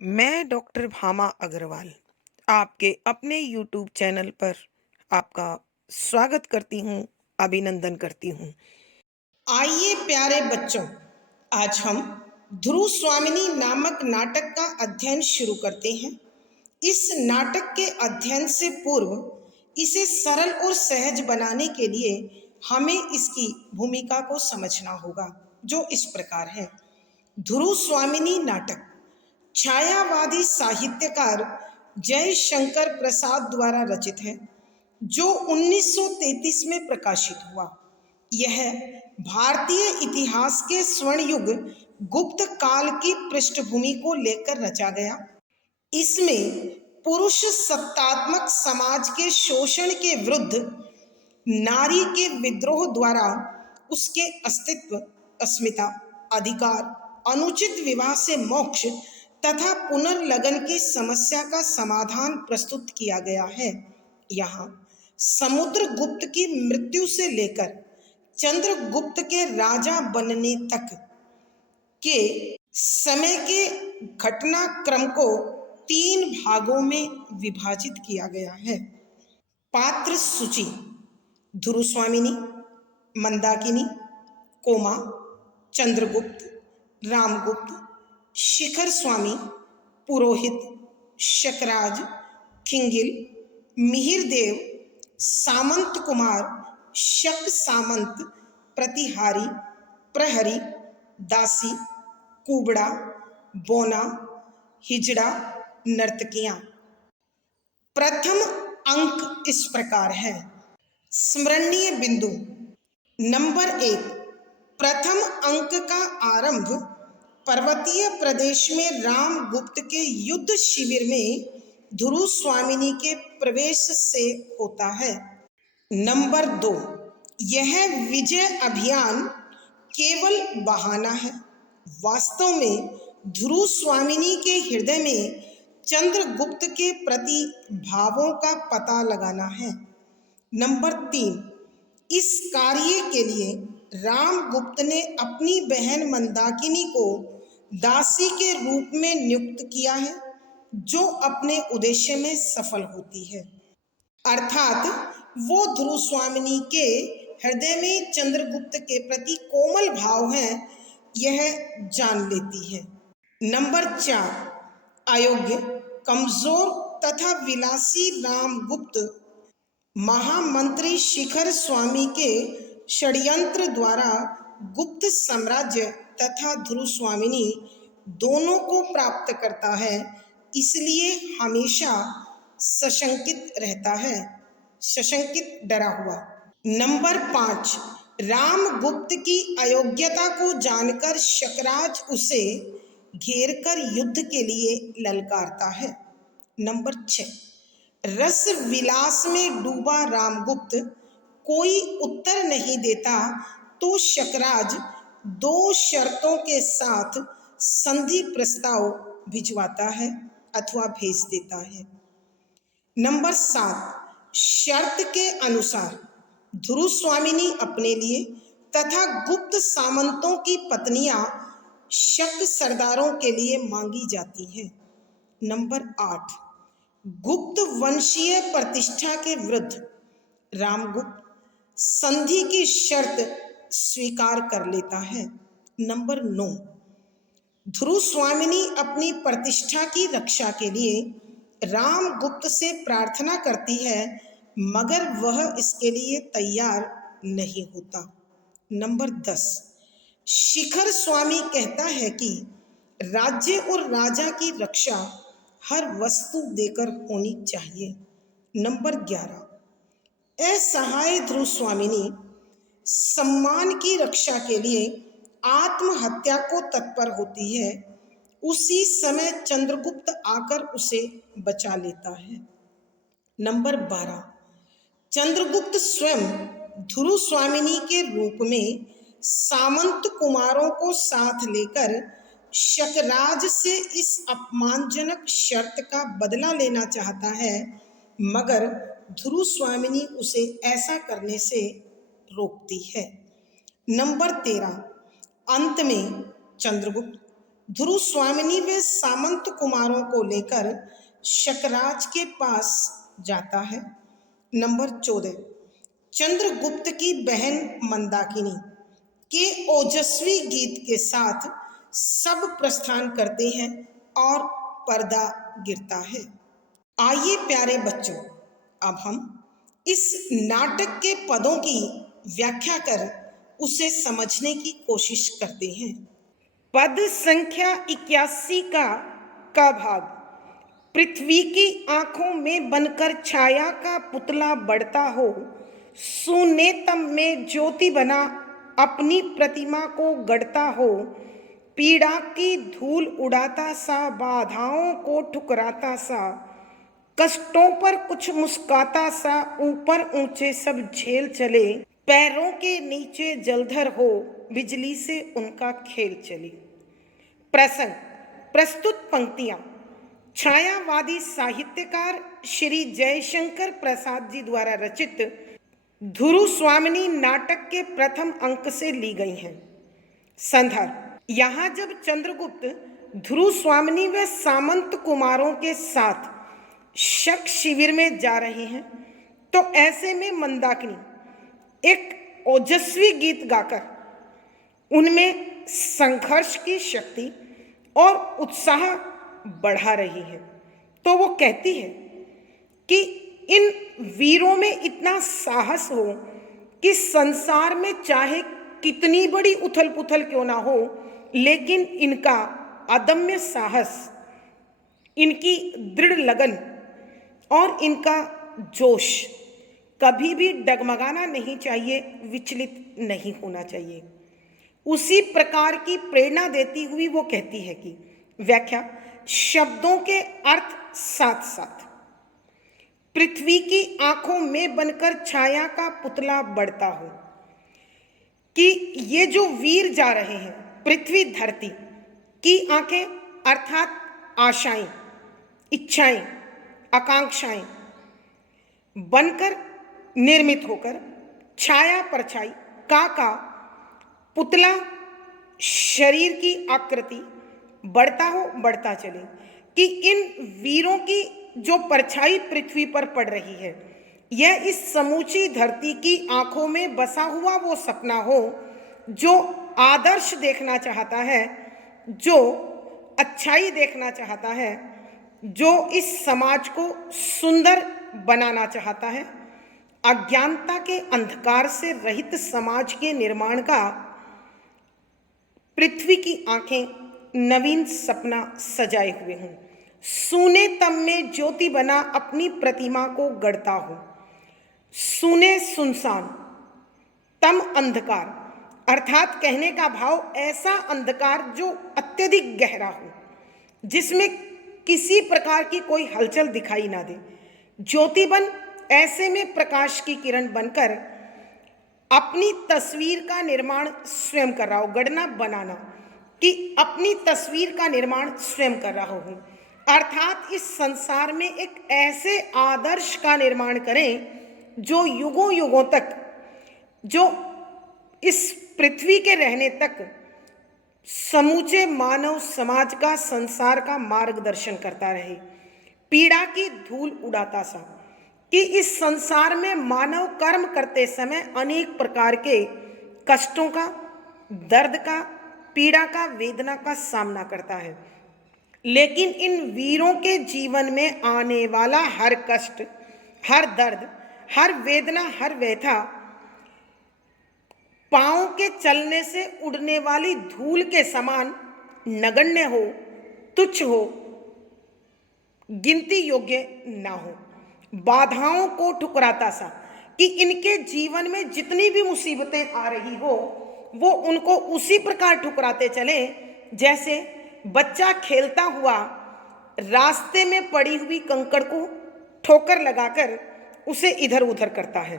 मैं डॉक्टर भामा अग्रवाल आपके अपने यूट्यूब चैनल पर आपका स्वागत करती हूँ, अभिनंदन करती हूँ। आइए प्यारे बच्चों, आज हम ध्रुव स्वामिनी नामक नाटक का अध्ययन शुरू करते हैं। इस नाटक के अध्ययन से पूर्व इसे सरल और सहज बनाने के लिए हमें इसकी भूमिका को समझना होगा, जो इस प्रकार है। ध्रुव स्वामिनी नाटक छायावादी साहित्यकार जयशंकर प्रसाद द्वारा रचित है, जो 1933 में प्रकाशित हुआ। यह भारतीय इतिहास के स्वर्ण युग गुप्त काल की पृष्ठभूमि को लेकर रचा गया। इसमें पुरुष सत्तात्मक समाज के शोषण के विरुद्ध नारी के विद्रोह द्वारा उसके अस्तित्व, अस्मिता, अधिकार, अनुचित विवाह से मोक्ष तथा पुनर्लगन की समस्या का समाधान प्रस्तुत किया गया है। यहाँ समुद्रगुप्त की मृत्यु से लेकर चंद्रगुप्त के राजा बनने तक के समय के घटनाक्रम को 3 भागों में विभाजित किया गया है। पात्र सूची: ध्रुव स्वामिनी, मंदाकिनी, कोमा, चंद्रगुप्त, रामगुप्त, शिखर स्वामी, पुरोहित, शकराज, खिंगिल, मिहिरदेव, सामंत कुमार, शक सामंत, प्रतिहारी, प्रहरी, दासी, कुबड़ा, बोना, हिजड़ा, नर्तकियां। प्रथम अंक इस प्रकार है। स्मरणीय बिंदु: नंबर 1, प्रथम अंक का आरंभ पर्वतीय प्रदेश में रामगुप्त के युद्ध शिविर में ध्रुव स्वामिनी के प्रवेश से होता है। नंबर 2, यह विजय अभियान केवल बहाना है। वास्तव में ध्रुव स्वामिनी के हृदय में चंद्रगुप्त के प्रति भावों का पता लगाना है। नंबर 3, इस कार्य के लिए रामगुप्त ने अपनी बहन मंदाकिनी को दासी के रूप में नियुक्त किया है, जो अपने उद्देश्य में सफल होती है। अर्थात वो ध्रुव स्वामिनी के हृदय में चंद्रगुप्त के प्रति कोमल भाव हैं, यह जान लेती है। नंबर 4, अयोग्य, कमजोर तथा विलासी रामगुप्त महामंत्री शिखर स्वामी के षड्यंत्र द्वारा गुप्त साम्राज्य तथा ध्रुव स्वामिनी दोनों को प्राप्त करता है, इसलिए हमेशा सशंकित रहता है, सशंकित, डरा हुआ। नंबर 5, रामगुप्त की अयोग्यता को जानकर शकराज उसे घेरकर युद्ध के लिए ललकारता है। नंबर 6, रस विलास में डूबा रामगुप्त कोई उत्तर नहीं देता तो शकराज 2 शर्तों के साथ संधि प्रस्ताव भिजवाता है अथवा भेज देता है। नंबर 7, शर्त के अनुसार ध्रुव स्वामिनी अपने लिए तथा गुप्त सामंतों की पत्नियां शक सरदारों के लिए मांगी जाती हैं। नंबर 8, गुप्त वंशीय प्रतिष्ठा के विरुद्ध रामगुप्त संधि की शर्त स्वीकार कर लेता है। नंबर 9, ध्रुव स्वामिनी अपनी प्रतिष्ठा की रक्षा के लिए रामगुप्त से प्रार्थना करती है, मगर वह इसके लिए तैयार नहीं होता। नंबर 10, शिखर स्वामी कहता है कि राज्य और राजा की रक्षा हर वस्तु देकर होनी चाहिए। नंबर 11, असहाय ध्रुव स्वामिनी सम्मान की रक्षा के लिए आत्महत्या को तत्पर होती है। उसी समय चंद्रगुप्त आकर उसे बचा लेता है। नंबर 12, चंद्रगुप्त स्वयं ध्रुव स्वामिनी के रूप में सामंत कुमारों को साथ लेकर शकराज से इस अपमानजनक शर्त का बदला लेना चाहता है, मगर ध्रुव स्वामिनी उसे ऐसा करने से रोकती है। नंबर 13, अंत में चंद्रगुप्त ध्रुव स्वामिनी व सामंत कुमारों को लेकर शकराज के पास जाता है। नंबर 14, चंद्रगुप्त की बहन मंदाकिनी के ओजस्वी गीत के साथ सब प्रस्थान करते हैं और पर्दा गिरता है। आइए प्यारे बच्चों, अब हम इस नाटक के पदों की व्याख्या कर उसे समझने की कोशिश करते हैं। पद संख्या 81 का भाग। पृथ्वी की आंखों में बनकर छाया का पुतला बढ़ता हो, सुनेतम में ज्योति बना अपनी प्रतिमा को गढ़ता हो, पीड़ा की धूल उड़ाता सा, बाधाओं को ठुकराता सा, कष्टों पर कुछ मुस्काता सा, ऊपर ऊंचे सब झेल चले, पैरों के नीचे जलधर हो, बिजली से उनका खेल चले। प्रसंग। प्रस्तुत पंक्तियां छायावादी साहित्यकार श्री जयशंकर प्रसाद जी द्वारा रचित ध्रुव स्वामिनी नाटक के प्रथम अंक से ली गई हैं। संदर्भ। यहाँ जब चंद्रगुप्त ध्रुव स्वामिनी व सामंत कुमारों के साथ शक शिविर में जा रहे हैं, तो ऐसे में मंदाकिनी एक ओजस्वी गीत गाकर उनमें संघर्ष की शक्ति और उत्साह बढ़ा रही है। तो वो कहती है कि इन वीरों में इतना साहस हो कि संसार में चाहे कितनी बड़ी उथल पुथल क्यों ना हो, लेकिन इनका अदम्य साहस, इनकी दृढ़ लगन और इनका जोश कभी भी डगमगाना नहीं चाहिए, विचलित नहीं होना चाहिए। उसी प्रकार की प्रेरणा देती हुई वो कहती है कि व्याख्या। शब्दों के अर्थ साथ साथ। पृथ्वी की आंखों में बनकर छाया का पुतला बढ़ता हो, कि ये जो वीर जा रहे हैं, पृथ्वी धरती की आंखें अर्थात आशाएं, इच्छाएं, आकांक्षाएं बनकर निर्मित होकर छाया परछाई का पुतला शरीर की आकृति बढ़ता हो, बढ़ता चले, कि इन वीरों की जो परछाई पृथ्वी पर पड़ रही है, यह इस समूची धरती की आंखों में बसा हुआ वो सपना हो जो आदर्श देखना चाहता है, जो अच्छाई देखना चाहता है, जो इस समाज को सुंदर बनाना चाहता है, अज्ञानता के अंधकार से रहित समाज के निर्माण का पृथ्वी की आंखें नवीन सपना सजाए हुए हों। सूने तम में ज्योति बना अपनी प्रतिमा को गढ़ता हो। सूने सुनसान, तम अंधकार, अर्थात कहने का भाव ऐसा अंधकार जो अत्यधिक गहरा हो, जिसमें किसी प्रकार की कोई हलचल दिखाई ना दे। ज्योति बन ऐसे में प्रकाश की किरण बनकर अपनी तस्वीर का निर्माण स्वयं कर रहा हो। गढ़ना, बनाना, कि अपनी तस्वीर का निर्माण स्वयं कर रहा हूँ, अर्थात इस संसार में एक ऐसे आदर्श का निर्माण करें जो युगों युगों तक, जो इस पृथ्वी के रहने तक समूचे मानव समाज का, संसार का मार्गदर्शन करता रहे। पीड़ा की धूल उड़ाता सा, कि इस संसार में मानव कर्म करते समय अनेक प्रकार के कष्टों का, दर्द का, पीड़ा का, वेदना का सामना करता है, लेकिन इन वीरों के जीवन में आने वाला हर कष्ट, हर दर्द, हर वेदना, हर व्यथा पांव के चलने से उड़ने वाली धूल के समान नगण्य हो, तुच्छ हो, गिनती योग्य ना हो। बाधाओं को ठुकराता सा, कि इनके जीवन में जितनी भी मुसीबतें आ रही हो, वो उनको उसी प्रकार ठुकराते चले जैसे बच्चा खेलता हुआ रास्ते में पड़ी हुई कंकड़ को ठोकर लगाकर उसे इधर उधर करता है।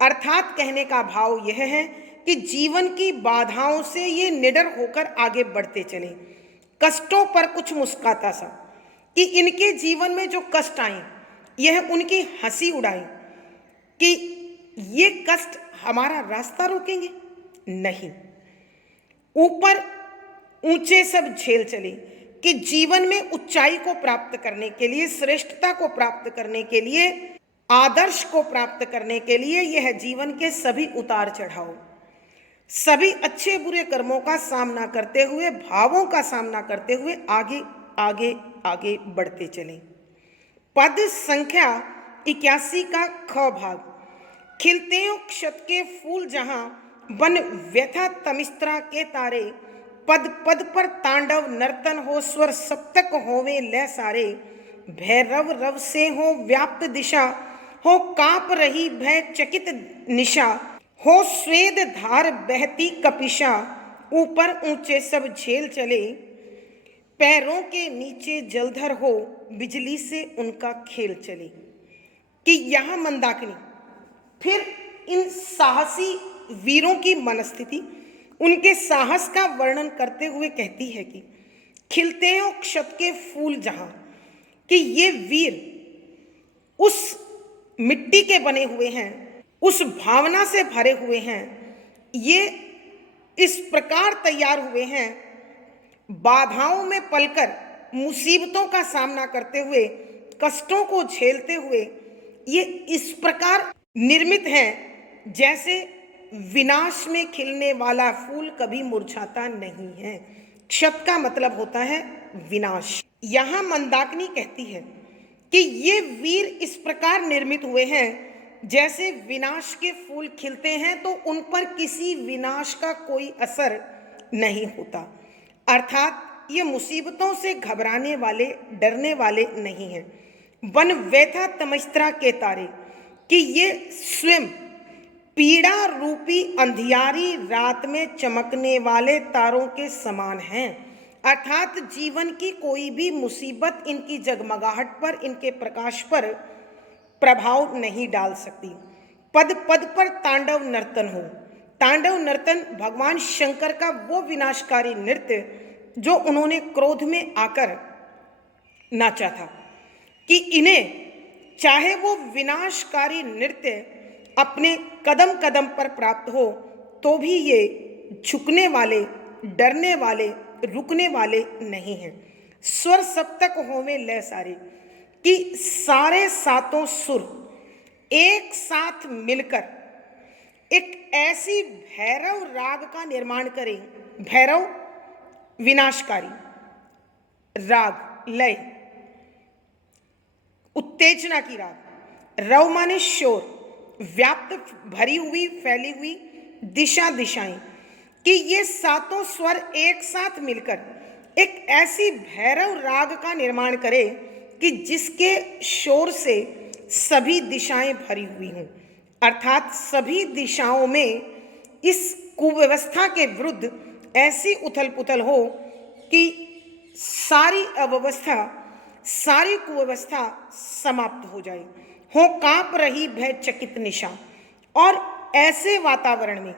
अर्थात कहने का भाव यह है कि जीवन की बाधाओं से ये निडर होकर आगे बढ़ते चले, कष्टों पर कुछ मुस्काता सा, कि इनके जीवन में जो कष्ट आए यह उनकी हंसी उड़ाए, कि ये कष्ट हमारा रास्ता रोकेंगे नहीं। ऊपर ऊंचे सब झेल चले। कि जीवन में ऊंचाई को प्राप्त करने के लिए, श्रेष्ठता को प्राप्त करने के लिए, आदर्श को प्राप्त करने के लिए यह जीवन के सभी उतार चढ़ाव, सभी अच्छे बुरे कर्मों का सामना करते हुए, भावों का सामना करते हुए आगे आगे आगे बढ़ते चले। पद संख्या 81 का ख भाग। खिलते हो क्षत के फूल जहां, बन व्यथा तमिस्त्रा के तारे। पद पद पर तांडव नर्तन हो, स्वर सप्तक होवे लय सारे। भैरव रव से हो व्याप्त दिशा, हो कांप रही भय चकित निशा। हो स्वेद धार बहती कपिशा, ऊपर ऊंचे सब झेल चले। पैरों के नीचे जलधर हो, बिजली से उनका खेल चले। कि यहाँ मंदाकिनी फिर इन साहसी वीरों की मनस्थिति, उनके साहस का वर्णन करते हुए कहती है कि खिलते हो क्षत के फूल जहां, कि ये वीर उस मिट्टी के बने हुए हैं, उस भावना से भरे हुए हैं, ये इस प्रकार तैयार हुए हैं, बाधाओं में पलकर, मुसीबतों का सामना करते हुए, कष्टों को झेलते हुए ये इस प्रकार निर्मित हैं जैसे विनाश में खिलने वाला फूल कभी मुरझाता नहीं है। क्षत का मतलब होता है विनाश। यहां मंदाकिनी कहती है कि ये वीर इस प्रकार निर्मित हुए हैं जैसे विनाश के फूल खिलते हैं तो उन पर किसी विनाश का कोई असर नहीं होता, अर्थात ये मुसीबतों से घबराने वाले, डरने वाले नहीं हैं। बन व्यथा तमस्त्रा के तारे, कि ये स्वयं पीड़ा रूपी अंधियारी रात में चमकने वाले तारों के समान हैं, अर्थात जीवन की कोई भी मुसीबत इनकी जगमगाहट पर, इनके प्रकाश पर प्रभाव नहीं डाल सकती। पद पद पर तांडव नर्तन हो। तांडव नर्तन भगवान शंकर का वो विनाशकारी नृत्य जो उन्होंने क्रोध में आकर नाचा था, कि इन्हें चाहे वो विनाशकारी नृत्य अपने कदम कदम पर प्राप्त हो तो भी ये झुकने वाले, डरने वाले, रुकने वाले नहीं हैं। स्वर सप्तक होवे लय सारे, कि सारे सातों सुर एक साथ मिलकर एक ऐसी भैरव राग का निर्माण करें। भैरव विनाशकारी, राग लय, उत्तेजना की राग, रव माने शोर, व्याप्त भरी हुई, फैली हुई, दिशा दिशाएं, कि ये सातों स्वर एक साथ मिलकर एक ऐसी भैरव राग का निर्माण करे कि जिसके शोर से सभी दिशाएं भरी हुई हों, अर्थात सभी दिशाओं में इस कुव्यवस्था के विरुद्ध ऐसी उथल पुथल हो कि सारी अव्यवस्था, सारी कुव्यवस्था समाप्त हो जाए। हो कांप रही भय चकित निशा, और ऐसे वातावरण में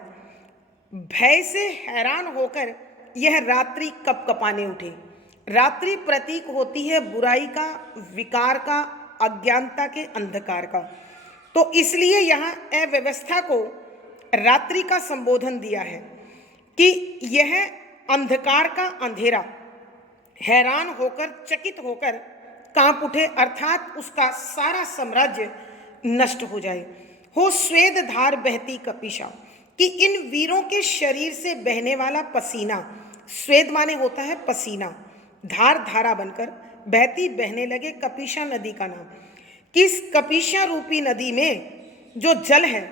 भय से हैरान होकर यह रात्रि कपकपाने उठे। रात्रि प्रतीक होती है बुराई का, विकार का, अज्ञानता के, अंधकार का, तो इसलिए यहाँ अव्यवस्था को रात्रि का संबोधन दिया है कि यह अंधकार का अंधेरा हैरान होकर, चकित होकर कांप उठे, अर्थात उसका सारा साम्राज्य नष्ट हो जाए। हो स्वेद धार बहती कपिशा, कि इन वीरों के शरीर से बहने वाला पसीना, स्वेद माने होता है पसीना, धार धारा बनकर बहती, बहने लगे, कपिशा नदी का नाम। कि इस कपिशा रूपी नदी में जो जल है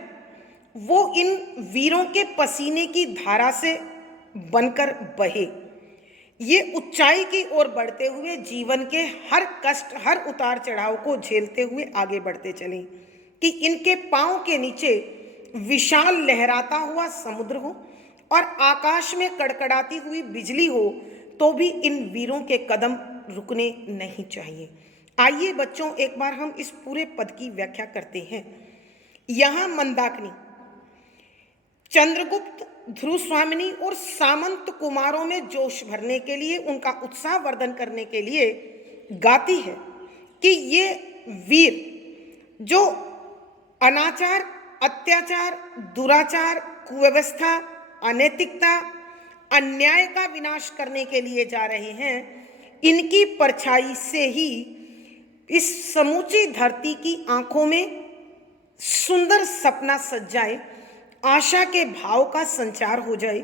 वो इन वीरों के पसीने की धारा से बनकर बहे। ये ऊंचाई की ओर बढ़ते हुए जीवन के हर कष्ट, हर उतार चढ़ाव को झेलते हुए आगे बढ़ते चले। कि इनके पांव के नीचे विशाल लहराता हुआ समुद्र हो और आकाश में कड़कड़ाती हुई बिजली हो तो भी इन वीरों के कदम रुकने नहीं चाहिए। आइए बच्चों, एक बार हम इस पूरे पद की व्याख्या करते हैं। यहां मंदाकिनी चंद्रगुप्त, ध्रुवस्वामिनी और सामंत कुमारों में जोश भरने के लिए, उनका उत्साह वर्धन करने के लिए गाती है कि ये वीर जो अनाचार, अत्याचार, दुराचार, कुव्यवस्था, अनैतिकता अन्याय का विनाश करने के लिए जा रहे हैं, इनकी परछाई से ही इस समूची धरती की आंखों में सुंदर सपना सज जाए, आशा के भाव का संचार हो जाए।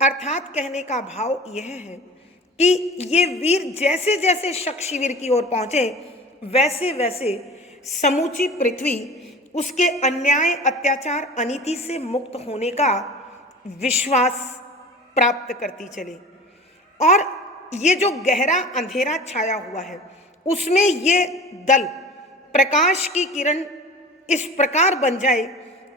अर्थात कहने का भाव यह है कि ये वीर जैसे जैसे शक शिविर की ओर पहुंचे, वैसे वैसे समूची पृथ्वी उसके अन्याय, अत्याचार, अनीति से मुक्त होने का विश्वास प्राप्त करती चले। और ये जो गहरा अंधेरा छाया हुआ है, उसमें ये दल प्रकाश की किरण इस प्रकार बन जाए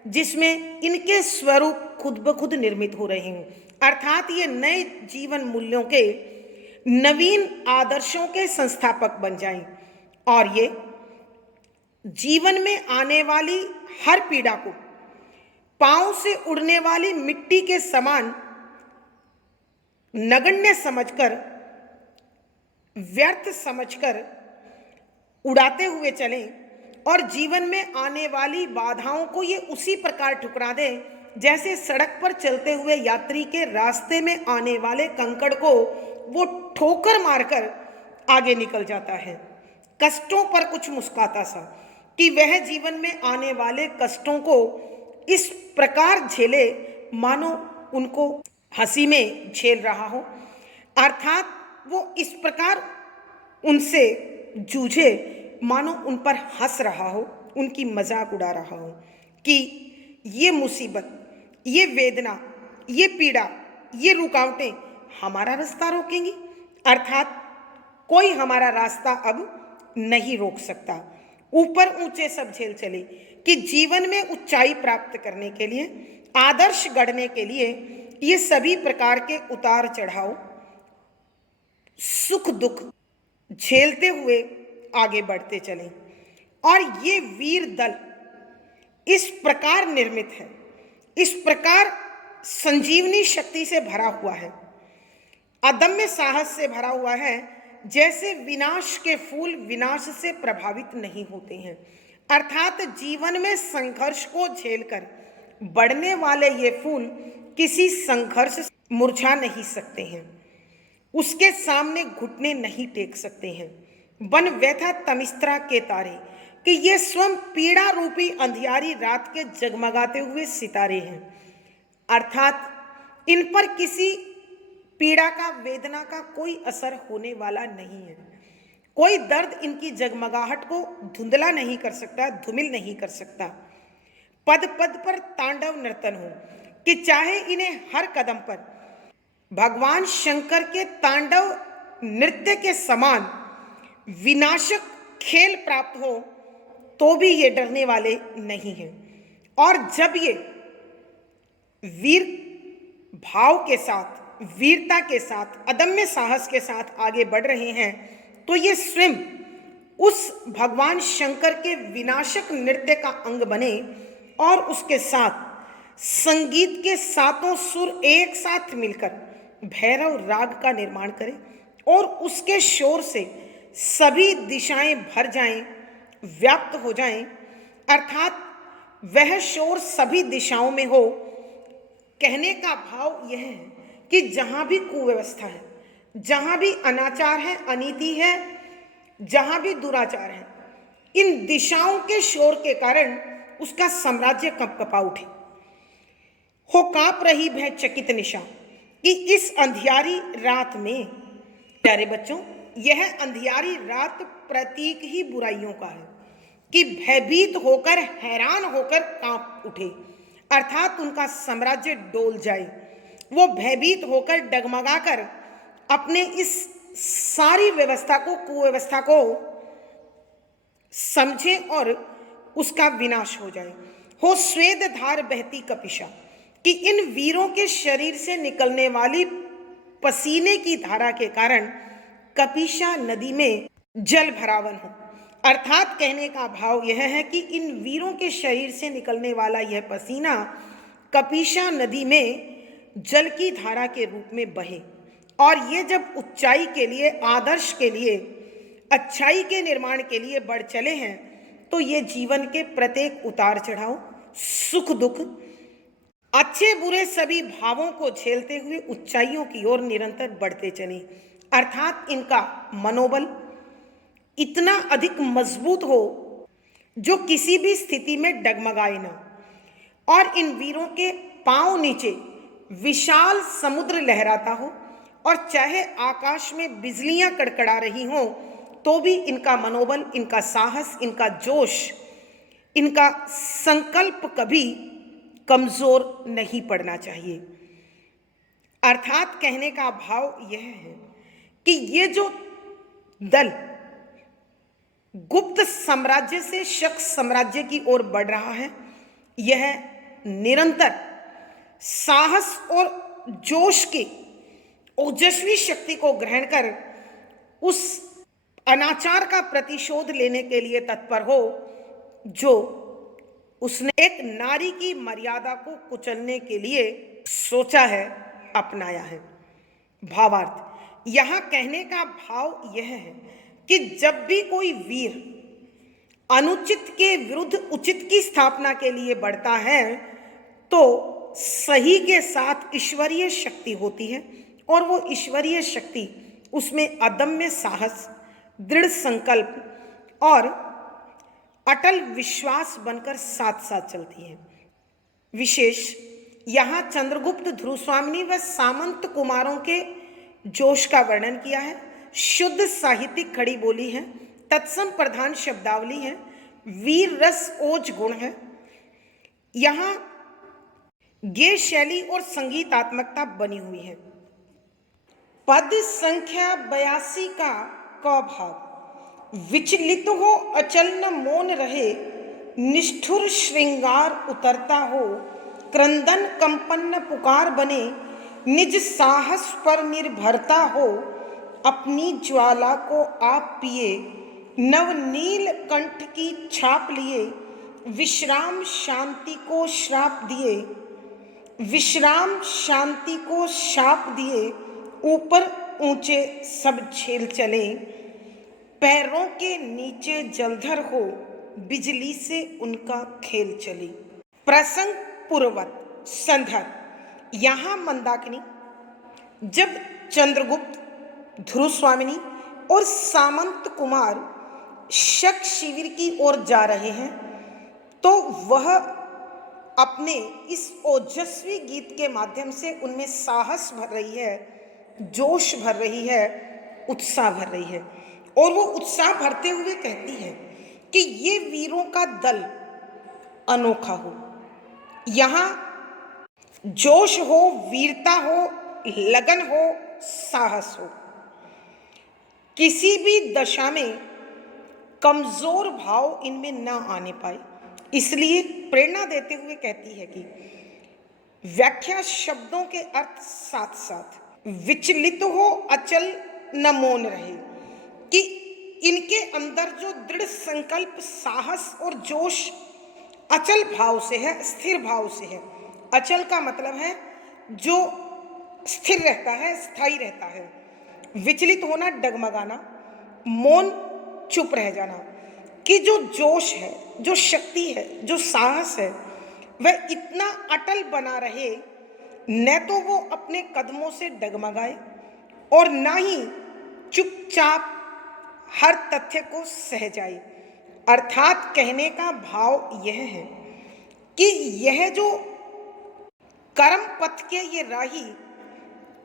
जिसमें इनके स्वरूप खुद ब खुद निर्मित हो रहे हों। अर्थात ये नए जीवन मूल्यों के, नवीन आदर्शों के संस्थापक बन जाएं और ये जीवन में आने वाली हर पीड़ा को पांव से उड़ने वाली मिट्टी के समान नगण्य समझकर, व्यर्थ समझकर उड़ाते हुए चलें और जीवन में आने वाली बाधाओं को ये उसी प्रकार ठुकरा दें जैसे सड़क पर चलते हुए यात्री के रास्ते में आने वाले कंकड़ को वो ठोकर मारकर आगे निकल जाता है, कष्टों पर कुछ मुस्काता सा, कि वह जीवन में आने वाले कष्टों को इस प्रकार झेले मानो उनको हंसी में झेल रहा हो। अर्थात वो इस प्रकार उनसे जूझे मानो उन पर हंस रहा हो, उनकी मजाक उड़ा रहा हो, कि ये मुसीबत, ये वेदना, ये पीड़ा, ये रुकावटें हमारा रास्ता रोकेंगी। अर्थात कोई हमारा रास्ता अब नहीं रोक सकता। ऊपर ऊंचे सब झेल चले कि जीवन में ऊंचाई प्राप्त करने के लिए, आदर्श गढ़ने के लिए ये सभी प्रकार के उतार चढ़ाव, सुख दुख झेलते हुए आगे बढ़ते चलें। और ये वीर दल इस प्रकार निर्मित है, इस प्रकार संजीवनी शक्ति से भरा हुआ है, अदम्य साहस से भरा हुआ है, जैसे विनाश के फूल विनाश से प्रभावित नहीं होते हैं। अर्थात जीवन में संघर्ष को झेलकर बढ़ने वाले ये फूल किसी संघर्ष से मुरझा नहीं सकते हैं, उसके सामने घुटने नहीं टेक सकते हैं। बन व्यथा तमिस्त्रा के तारे, कि ये स्वयं पीड़ा रूपी अंधियारी रात के जगमगाते हुए सितारे हैं। अर्थात इन पर किसी पीड़ा का, वेदना का कोई असर होने वाला नहीं है। कोई दर्द इनकी जगमगाहट को धुंधला नहीं कर सकता, धूमिल नहीं कर सकता। पद पद पर तांडव नर्तन हो, कि चाहे इन्हें हर कदम पर भगवान शंकर के तांडव नृत्य के समान विनाशक खेल प्राप्त हो, तो भी ये डरने वाले नहीं हैं। और जब ये वीर भाव के साथ, वीरता के साथ, अदम्य साहस के साथ आगे बढ़ रहे हैं, तो ये स्वयं उस भगवान शंकर के विनाशक नृत्य का अंग बने और उसके साथ संगीत के सातों सुर एक साथ मिलकर भैरव राग का निर्माण करें और उसके शोर से सभी दिशाएं भर जाएं, व्याप्त हो जाएं। अर्थात वह शोर सभी दिशाओं में हो। कहने का भाव यह है कि जहां भी कुव्यवस्था है, जहां भी अनाचार है, अनीति है, जहां भी दुराचार है, इन दिशाओं के शोर के कारण उसका साम्राज्य कंपकपा उठे। हो कांप रही भय चकित निशा, कि इस अंधियारी रात में, प्यारे बच्चों, यह अंधियारी रात प्रतीक ही बुराइयों का है, कि भयभीत होकर, हैरान होकर कांप उठे। अर्थात उनका साम्राज्य डोल जाए, वो भयभीत होकर, डगमगाकर अपने इस सारी व्यवस्था को, कुव्यवस्था को समझे और उसका विनाश हो जाए। हो स्वेद धार बहती कपिशा, कि इन वीरों के शरीर से निकलने वाली पसीने की धारा के कारण कपिशा नदी में जल भरावन हो। अर्थात कहने का भाव यह है कि इन वीरों के शरीर से निकलने वाला यह पसीना कपिशा नदी में जल की धारा के रूप में बहे, और ये जब उच्चाई के लिए, आदर्श के लिए, अच्छाई के निर्माण के लिए बढ़ चले हैं, तो ये जीवन के प्रत्येक उतार चढ़ाव, सुख दुख, अच्छे अच्छे बुरे सभी भावों को झेलते हुए ऊंचाइयों की ओर निरंतर बढ़ते चले, अर्थात इनका मनोबल इतना अधिक मजबूत हो जो किसी भी स्थिति में डगमगाए ना। और इन वीरों के पांव नीचे विशाल समुद्र लहराता हो और चाहे आकाश में बिजलियां कड़कड़ा रही हों तो भी इनका मनोबल, इनका साहस, इनका जोश, इनका संकल्प कभी कमजोर नहीं पड़ना चाहिए। अर्थात कहने का भाव यह है कि ये जो दल गुप्त साम्राज्य से शक साम्राज्य की ओर बढ़ रहा है, यह निरंतर साहस और जोश की ओजस्वी शक्ति को ग्रहण कर उस अनाचार का प्रतिशोध लेने के लिए तत्पर हो जो उसने एक नारी की मर्यादा को कुचलने के लिए सोचा है, अपनाया है। भावार्थ, यहां कहने का भाव यह है कि जब भी कोई वीर अनुचित के विरुद्ध उचित की स्थापना के लिए बढ़ता है तो सही के साथ ईश्वरीय शक्ति होती है और वो ईश्वरीय शक्ति उसमें अदम्य साहस, दृढ़ संकल्प और अटल विश्वास बनकर साथ साथ चलती है। विशेष यहाँ चंद्रगुप्त, ध्रुवस्वामिनी व सामंत कुमारों के जोश का वर्णन किया है। शुद्ध साहित्यिक खड़ी बोली है, तत्सम प्रधान शब्दावली है, वीर रस ओज गुण है। यहाँ गेय शैली और संगीतात्मकता बनी हुई है। पद संख्या 82 का क भाग, विचलित हो अचल न मौन रहे, निष्ठुर श्रृंगार उतरता हो, क्रंदन कंपन पुकार बने, निज साहस पर निर्भरता हो, अपनी ज्वाला को आप पिए, नवनील कंठ की छाप लिए, विश्राम शांति को श्राप दिए, विश्राम शांति को शाप दिए, ऊपर ऊंचे सब झेल चले, पैरों के नीचे जलधर हो, बिजली से उनका खेल चले। प्रसंग पूर्वत संदर्भ, यहाँ मंदाकिनी जब चंद्रगुप्त, ध्रुवस्वामिनी और सामंत कुमार शक शिविर की ओर जा रहे हैं तो वह अपने इस ओजस्वी गीत के माध्यम से उनमें साहस भर रही है, जोश भर रही है, उत्साह भर रही है। और वो उत्साह भरते हुए कहती है कि ये वीरों का दल अनोखा हो, यहाँ जोश हो, वीरता हो, लगन हो, साहस हो, किसी भी दशा में कमजोर भाव इनमें ना आने पाए। इसलिए प्रेरणा देते हुए कहती है कि व्याख्या शब्दों के अर्थ साथ साथ, विचलित हो अचल न मौन रहे, कि इनके अंदर जो दृढ़ संकल्प, साहस और जोश अचल भाव से है, स्थिर भाव से है। अचल का मतलब है जो स्थिर रहता है, स्थायी रहता है। विचलित होना, डगमगाना, मौन, चुप रह जाना, कि जो जोश है, जो शक्ति है, जो साहस है, वह इतना अटल बना रहे, न तो वो अपने कदमों से डगमगाए और ना ही चुपचाप हर तथ्य को सह जाए। अर्थात कहने का भाव यह है कि यह जो कर्म पथ के ये राही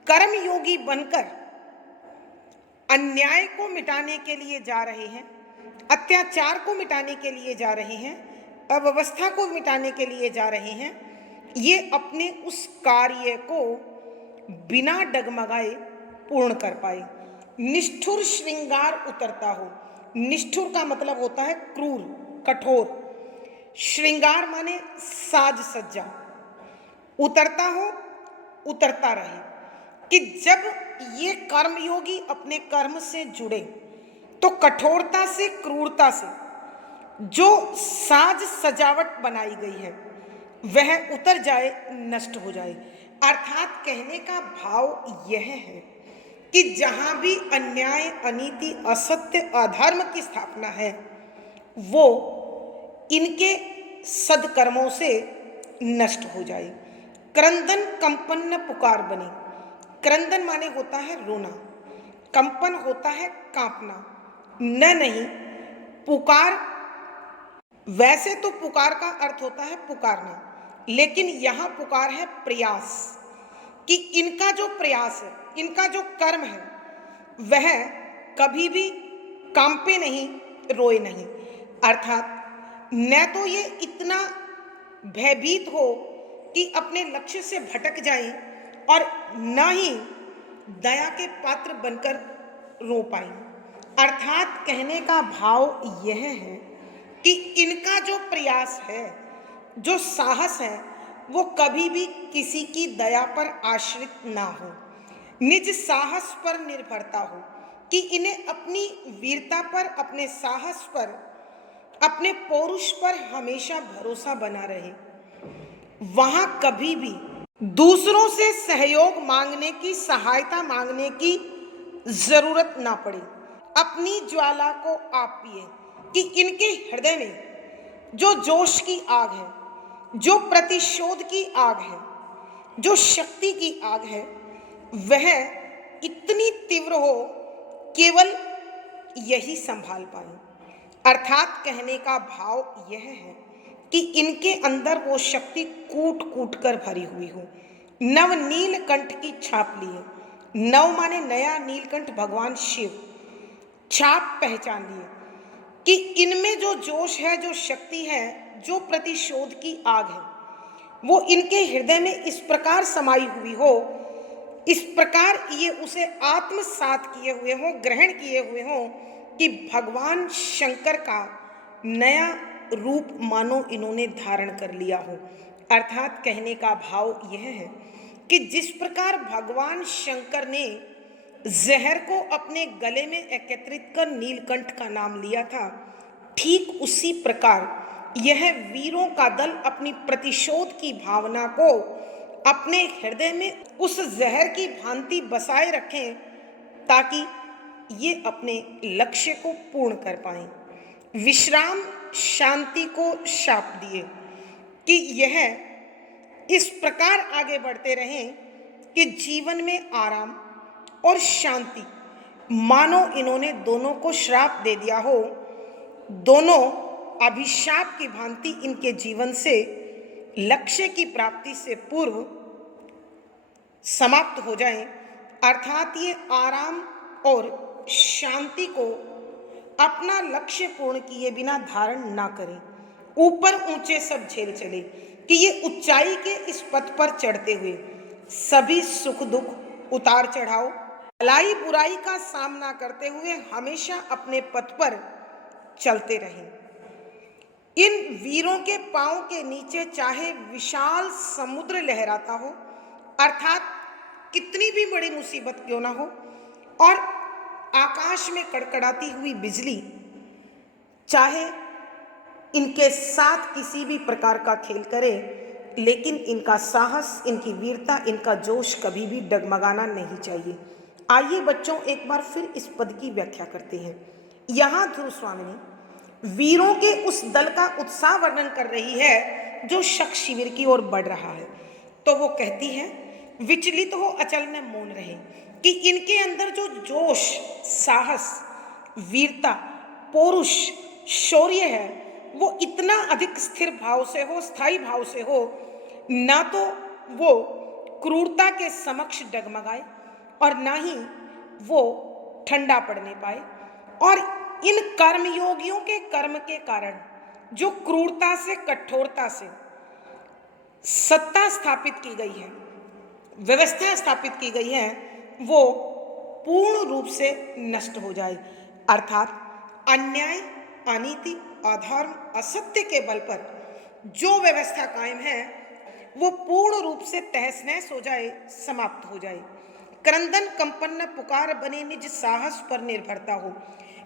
कर्मयोगी बनकर अन्याय को मिटाने के लिए जा रहे हैं, अत्याचार को मिटाने के लिए जा रहे हैं, अव्यवस्था को मिटाने के लिए जा रहे हैं, ये अपने उस कार्य को बिना डगमगाए पूर्ण कर पाए। निष्ठुर श्रृंगार उतरता हो, निष्ठुर का मतलब होता है क्रूर, कठोर, श्रृंगार माने साज सज्जा, उतरता हो, उतरता रहे, कि जब ये कर्मयोगी अपने कर्म से जुड़े तो कठोरता से, क्रूरता से जो साज सजावट बनाई गई है वह उतर जाए, नष्ट हो जाए। अर्थात कहने का भाव यह है कि जहां भी अन्याय, अनीति, असत्य, अधर्म की स्थापना है वो इनके सदकर्मों से नष्ट हो जाए। क्रंदन कंपन न पुकार बनी। क्रंदन माने होता है रोना, कंपन होता है कांपना। न नहीं, पुकार, वैसे तो पुकार का अर्थ होता है पुकारना, लेकिन यहां पुकार है प्रयास, कि इनका जो प्रयास है, इनका जो कर्म है, वह कभी भी कांपे नहीं, रोए नहीं। अर्थात न तो ये इतना भयभीत हो कि अपने लक्ष्य से भटक जाएं, और न ही दया के पात्र बनकर रो पाए। अर्थात कहने का भाव यह है कि इनका जो प्रयास है, जो साहस है, वो कभी भी किसी की दया पर आश्रित ना हो, निज साहस पर निर्भरता हो, कि इन्हें अपनी वीरता पर, अपने साहस पर, अपने पौरुष पर हमेशा भरोसा बना रहे। वहां कभी भी दूसरों से सहयोग मांगने की, सहायता मांगने की जरूरत ना पड़े। अपनी ज्वाला को आप पिए, कि इनके हृदय में जो जोश की आग है, जो प्रतिशोध की आग है, जो शक्ति की आग है, वह इतनी तीव्र हो, केवल यही संभाल पाए। अर्थात कहने का भाव यह है कि इनके अंदर वो शक्ति कूट कूट कर भरी हुई हो। नव नीलकंठ की छाप लिए, नव माने नया, नीलकंठ भगवान शिव, छाप पहचान लिए, कि इनमें जो जोश है, जो शक्ति है, जो प्रतिशोध की आग है, वो इनके हृदय में इस प्रकार समाई हुई हो, इस प्रकार ये उसे आत्मसात किए हुए हों, ग्रहण किए हुए हों, कि भगवान शंकर का नया रूप मानो इन्होंने धारण कर लिया हो। अर्थात कहने का भाव यह है कि जिस प्रकार भगवान शंकर ने जहर को अपने गले में एकत्रित कर नीलकंठ का नाम लिया था, ठीक उसी प्रकार यह वीरों का दल अपनी प्रतिशोध की भावना को अपने हृदय में उस जहर की भांति बसाए रखें, ताकि ये अपने लक्ष्य को पूर्ण कर पाएं। विश्राम शांति को शाप दिए, कि यह इस प्रकार आगे बढ़ते रहें कि जीवन में आराम और शांति, मानो इन्होंने दोनों को श्राप दे दिया हो, दोनों अभिशाप की भांति इनके जीवन से लक्ष्य की प्राप्ति से पूर्व समाप्त हो जाएं। अर्थात ये आराम और शांति को अपना लक्ष्य पूर्ण किए बिना धारण ना करें, ऊपर ऊंचे सब झेल चले, कि ये ऊंचाई के इस पथ पर चढ़ते हुए सभी सुख दुख, उतार चढ़ाव, भलाई बुराई का सामना करते हुए हमेशा अपने पथ पर चलते रहें। इन वीरों के पांव के नीचे चाहे विशाल समुद्र लहराता हो, अर्थात कितनी भी बड़ी मुसीबत क्यों ना हो, और आकाश में कड़कड़ाती हुई बिजली, चाहे इनके साथ किसी भी प्रकार का खेल करे, लेकिन इनका साहस, इनकी वीरता, इनका जोश कभी भी डगमगाना नहीं चाहिए। आइए बच्चों, एक बार फिर इस पद की व्याख्या करते हैं। यहाँ ध्रुव स्वामिनी वीरों के उस दल का उत्साह वर्णन कर रही है जो शक शिविर की ओर बढ़ रहा है। तो वो कहती है, विचलित हो अचल न मौन रहे, कि इनके अंदर जो जोश, साहस, वीरता, पौरुष, शौर्य है, वो इतना अधिक स्थिर भाव से हो, स्थायी भाव से हो, ना तो वो क्रूरता के समक्ष डगमगाए और ना ही वो ठंडा पड़ने पाए। और इन कर्मयोगियों के कर्म के कारण जो क्रूरता से, कठोरता से सत्ता स्थापित की गई है, व्यवस्था स्थापित की गई है, वो पूर्ण रूप से नष्ट हो जाए। अर्थात अन्याय, अनीति, अधर्म, असत्य के बल पर जो व्यवस्था कायम है, वो पूर्ण रूप से तहस नहस हो जाए, समाप्त हो जाए। क्रंदन कंपन पुकार बने, निज साहस पर निर्भरता हो,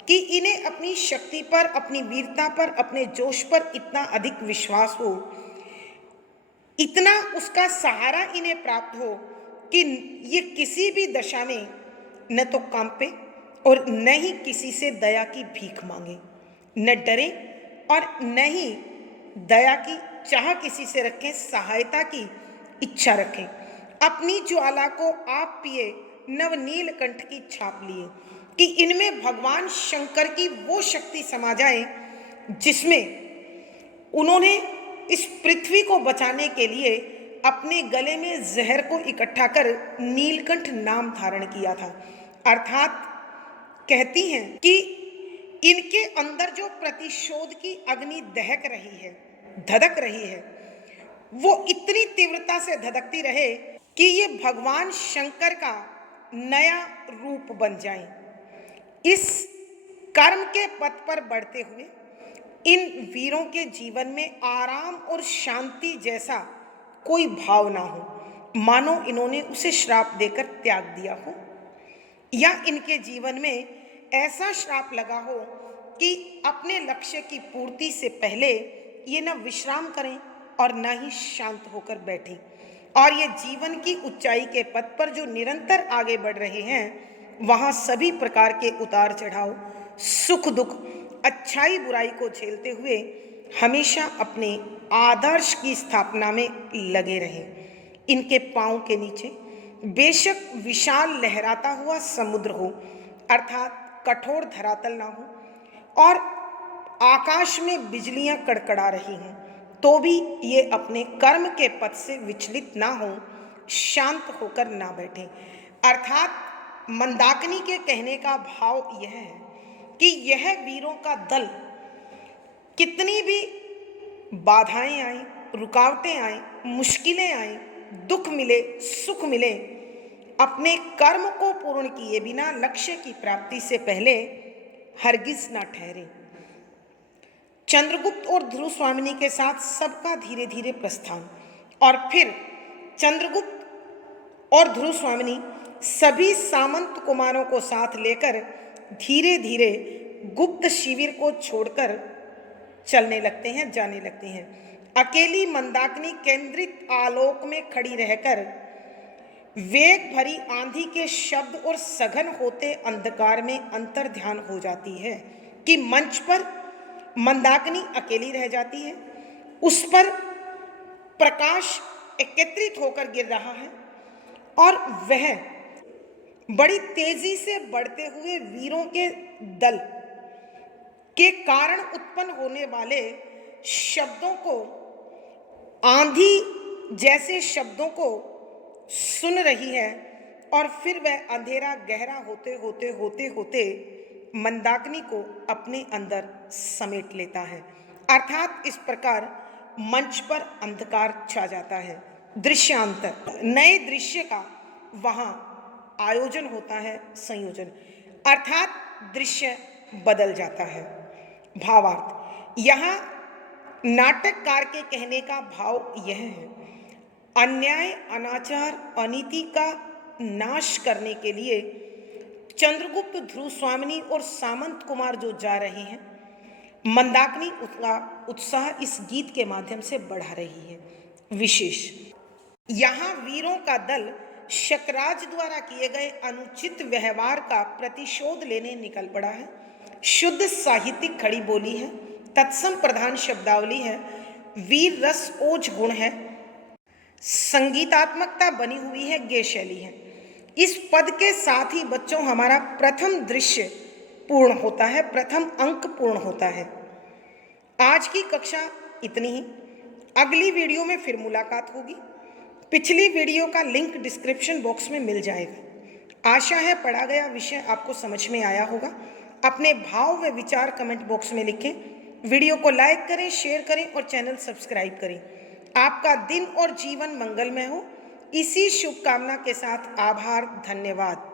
कि इन्हें अपनी शक्ति पर, अपनी वीरता पर, अपने जोश पर इतना अधिक विश्वास हो, इतना उसका सहारा इन्हें प्राप्त हो, कि ये किसी भी दशा में न तो कांपे और न ही किसी से दया की भीख मांगे, न डरे और न ही दया की चाह किसी से रखें, सहायता की इच्छा रखें। अपनी ज्वाला को आप पिए, नव नीलकंठ की छाप लिए, कि इनमें भगवान शंकर की वो शक्ति समा जाए जिसमें उन्होंने इस पृथ्वी को बचाने के लिए अपने गले में जहर को इकट्ठा कर नीलकंठ नाम धारण किया था। अर्थात कहती हैं कि इनके अंदर जो प्रतिशोध की अग्नि दहक रही है, धधक रही है, वो इतनी तीव्रता से धधकती रहे कि ये भगवान शंकर का नया रूप बन जाए। इस कर्म के पथ पर बढ़ते हुए इन वीरों के जीवन में आराम और शांति जैसा कोई भाव ना हो, मानो इन्होंने उसे श्राप देकर त्याग दिया हो, या इनके जीवन में ऐसा श्राप लगा हो कि अपने लक्ष्य की पूर्ति से पहले ये न विश्राम करें और न ही शांत होकर बैठें, और ये जीवन की ऊंचाई के पथ पर जो निरंतर आगे बढ़ रहे हैं, वहाँ सभी प्रकार के उतार चढ़ाव, सुख दुख, अच्छाई बुराई को झेलते हुए हमेशा अपने आदर्श की स्थापना में लगे रहें। इनके पांव के नीचे बेशक विशाल लहराता हुआ समुद्र हो, अर्थात कठोर धरातल ना हो, और आकाश में बिजलियां कड़कड़ा रही हैं, तो भी ये अपने कर्म के पथ से विचलित ना हो, शांत होकर ना बैठे। अर्थात मंदाकिनी के कहने का भाव यह है कि यह वीरों का दल कितनी भी बाधाएं आए, रुकावटें आए, मुश्किलें आए, दुख मिले, सुख मिले, अपने कर्म को पूर्ण किए बिना लक्ष्य की प्राप्ति से पहले हरगिज ना ठहरे। चंद्रगुप्त और ध्रुव स्वामिनी के साथ सबका धीरे धीरे प्रस्थान, और फिर चंद्रगुप्त और ध्रुव स्वामिनी सभी सामंत कुमारों को साथ लेकर धीरे धीरे गुप्त शिविर को छोड़कर चलने लगते हैं, जाने लगते हैं। अकेली मंदाकिनी केंद्रित आलोक में खड़ी रहकर वेग भरी आंधी के शब्द और सघन होते अंधकार में अंतर ध्यान हो जाती है कि मंच पर मंदाकिनी अकेली रह जाती है, उस पर प्रकाश एकत्रित होकर गिर रहा है, और वह बड़ी तेजी से बढ़ते हुए वीरों के दल के कारण उत्पन्न होने वाले शब्दों को, आंधी जैसे शब्दों को सुन रही है, और फिर वह अंधेरा गहरा होते होते होते होते मंदाकिनी को अपने अंदर समेट लेता है। अर्थात इस प्रकार मंच पर अंधकार छा जाता है। दृश्यांतर, नए दृश्य का वहाँ आयोजन होता है, संयोजन, अर्थात दृश्य बदल जाता है। भावार्थ, यहाँ नाटककार के कहने का भाव यह है, अन्याय, अनाचार, अनीति का नाश करने के लिए चंद्रगुप्त, ध्रुव स्वामिनी और सामंत कुमार जो जा रहे हैं, मंदाकिनी उसका उत्साह इस गीत के माध्यम से बढ़ा रही है। विशेष, यहाँ वीरों का दल शकराज द्वारा किए गए अनुचित व्यवहार का प्रतिशोध लेने निकल पड़ा है। शुद्ध साहित्यिक खड़ी बोली है, तत्सम प्रधान शब्दावली है, वीर रस ओज गुण है, संगीतात्मकता बनी हुई है, गेय शैली है। इस पद के साथ ही बच्चों हमारा प्रथम दृश्य पूर्ण होता है, प्रथम अंक पूर्ण होता है। आज की कक्षा इतनी ही। अगली वीडियो में फिर मुलाकात होगी। पिछली वीडियो का लिंक डिस्क्रिप्शन बॉक्स में मिल जाएगा। आशा है पढ़ा गया विषय आपको समझ में आया होगा। अपने भाव व विचार कमेंट बॉक्स में लिखें। वीडियो को लाइक करें, शेयर करें और चैनल सब्सक्राइब करें। आपका दिन और जीवन मंगलमय हो, इसी शुभकामना के साथ आभार, धन्यवाद।